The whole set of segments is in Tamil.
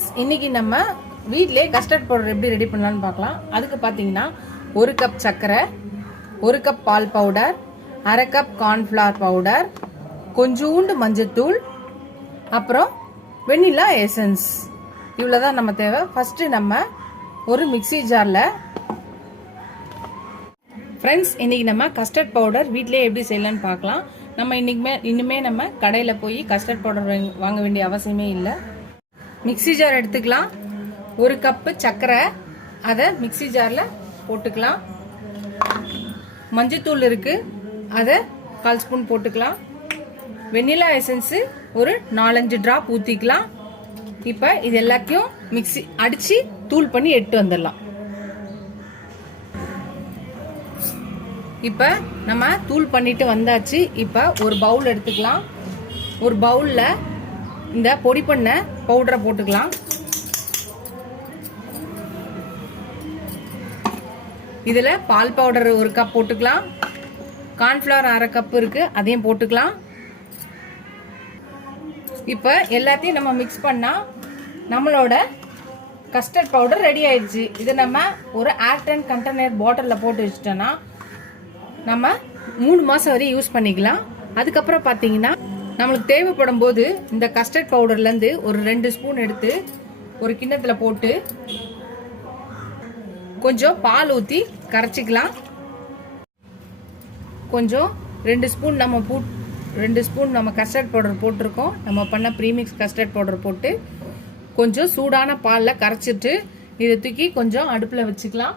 இன்னைக்கு நம்ம வீட்டிலே கஸ்டர்ட் பவுடர் எப்படி ரெடி பண்ணலாம்னு பார்க்கலாம். அதுக்கு பார்த்தீங்கன்னா 1 கப் சர்க்கரை, 1 கப் பால் பவுடர், அரை கப் கார்ன்ஃப்ளவர் பவுடர், கொஞ்சோண்டு மஞ்சத்தூள், அப்புறம் வெண்ணிலா எசன்ஸ். இவ்வளோதான் நம்ம தேவை. ஃபர்ஸ்ட் நம்ம ஒரு மிக்ஸி ஜாரில் ஃப்ரெண்ட்ஸ் இன்னைக்கு நம்ம கஸ்டர்ட் பவுடர் வீட்டிலே எப்படி செய்யலான்னு பார்க்கலாம். நம்ம இனிமே நம்ம கடையில் போய் கஸ்டர்ட் பவுடர் வாங்க வேண்டிய அவசியமே இல்லை. மிக்ஸி ஜார் எடுத்துக்கலாம். 1 கப்பு சர்க்கரை, அதை மிக்ஸி ஜாரில் போட்டுக்கலாம். மஞ்சத்தூள் இருக்கு, அதை 1/4 ஸ்பூன் போட்டுக்கலாம். வெண்ணிலா எசன்ஸு ஒரு 4-5 டிராப் ஊற்றிக்கலாம். இப்போ இது எல்லாத்தையும் மிக்ஸி அடித்து தூள் பண்ணி எடுத்து வந்துடலாம். இப்போ நம்ம தூள் பண்ணிட்டு வந்தாச்சு. இப்போ ஒரு பவுல் எடுத்துக்கலாம். ஒரு பவுலில் இந்த பொடி பண்ண பவுடரை போட்டுக்கலாம். இதில் பால் பவுடர் 1 கப் போட்டுக்கலாம். கார்ன்ஃப்ளவர் அரை கப் இருக்கு, அதையும் போட்டுக்கலாம். இப்போ எல்லாத்தையும் நம்ம மிக்ஸ் பண்ணா நம்மளோட கஸ்டர்ட் பவுடர் ரெடி ஆயிடுச்சு. இதை நம்ம ஒரு ஏர்டைட் கண்டெய்னர் பாட்டிலில் போட்டு வச்சுட்டோன்னா நம்ம 3 மாதம் வரை யூஸ் பண்ணிக்கலாம். அதுக்கப்புறம் பார்த்தீங்கன்னா நம்மளுக்கு தேவைப்படும் போது இந்த கஸ்டர்ட் பவுடர்லேருந்து ஒரு 2 ஸ்பூன் எடுத்து ஒரு கிண்ணத்தில் போட்டு கொஞ்சம் பால் ஊற்றி கரைச்சிக்கலாம். கொஞ்சம் 2 ஸ்பூன் நம்ம கஸ்டர்ட் பவுடர் போட்டிருக்கோம். நம்ம பண்ண ப்ரீமிக்ஸ் கஸ்டர்ட் பவுடர் போட்டு கொஞ்சம் சூடான பாலில் கரைச்சிட்டு இதை தூக்கி கொஞ்சம் அடுப்பில் வச்சுக்கலாம்.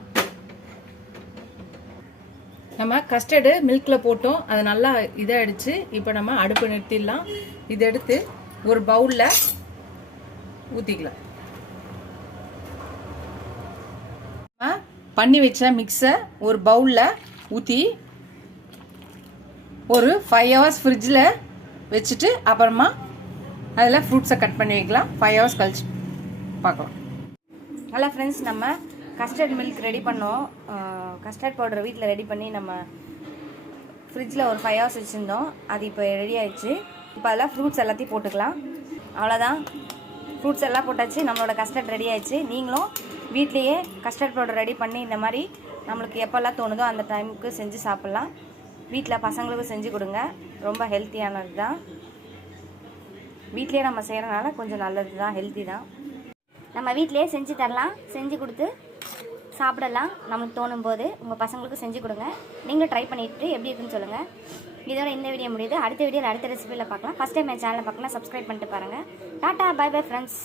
நம்ம கஸ்டர்டு மில்கில் போட்டோம், அது நல்லா இதாகிடுச்சு. இப்போ நம்ம அடுப்பு நிறுத்திடலாம். இதை எடுத்து ஒரு பவுலில் ஊற்றிக்கலாம். பண்ணி வச்ச மிக்ஸை ஒரு பவுலில் ஊற்றி ஒரு 5 ஹவர்ஸ் ஃப்ரிட்ஜில் வச்சுட்டு அப்புறமா அதில் ஃப்ரூட்ஸை கட் பண்ணி வைக்கலாம். 5 ஹவர்ஸ் கழிச்சு பார்க்கலாம். ஹலோ ஃப்ரெண்ட்ஸ், நம்ம கஸ்டர்ட் மில்க் ரெடி பண்ணோம். கஸ்டர்ட் பவுடர் வீட்டில் ரெடி பண்ணி நம்ம ஃப்ரிட்ஜில் ஒரு 5 ஹவர்ஸ் வச்சுருந்தோம். அது இப்போ ரெடி ஆயிடுச்சு. இப்போ அதில் ஃப்ரூட்ஸ் எல்லாத்தையும் போட்டுக்கலாம். அவ்வளோதான், ஃப்ரூட்ஸ் எல்லாம் போட்டாச்சு. நம்மளோட கஸ்டர்ட் ரெடி ஆயிடுச்சு. நீங்களும் வீட்லேயே கஸ்டர்ட் பவுடர் ரெடி பண்ணி இந்த மாதிரி நம்மளுக்கு எப்போல்லாம் தோணுதோ அந்த டைமுக்கு செஞ்சு சாப்பிட்லாம். வீட்டில் பசங்களுக்கும் செஞ்சு கொடுங்க. ரொம்ப ஹெல்த்தியானது தான். வீட்லேயே நம்ம செய்கிறனால கொஞ்சம் நல்லது தான், ஹெல்த்தி தான். நம்ம வீட்டிலேயே செஞ்சு தரலாம், செஞ்சு கொடுத்து சாப்பிடலாம். நம்மளுக்கு தோணும் போது உங்கள் பசங்களுக்கு செஞ்சு கொடுங்க. நீங்களும் ட்ரை பண்ணிவிட்டு எப்படி இருக்குன்னு சொல்லுங்கள். இதோட இந்த வீடியோ முடியுது. அடுத்த வீடியோவில் அடுத்த ரெசிபியில் பார்க்கலாம். ஃபஸ்ட் டைம் என் சேனலை பார்க்கலாம், சப்ஸ்கிரைப் பண்ணிட்டு பாருங்கள். டாட்டா, பை பை ஃப்ரெண்ட்ஸ்.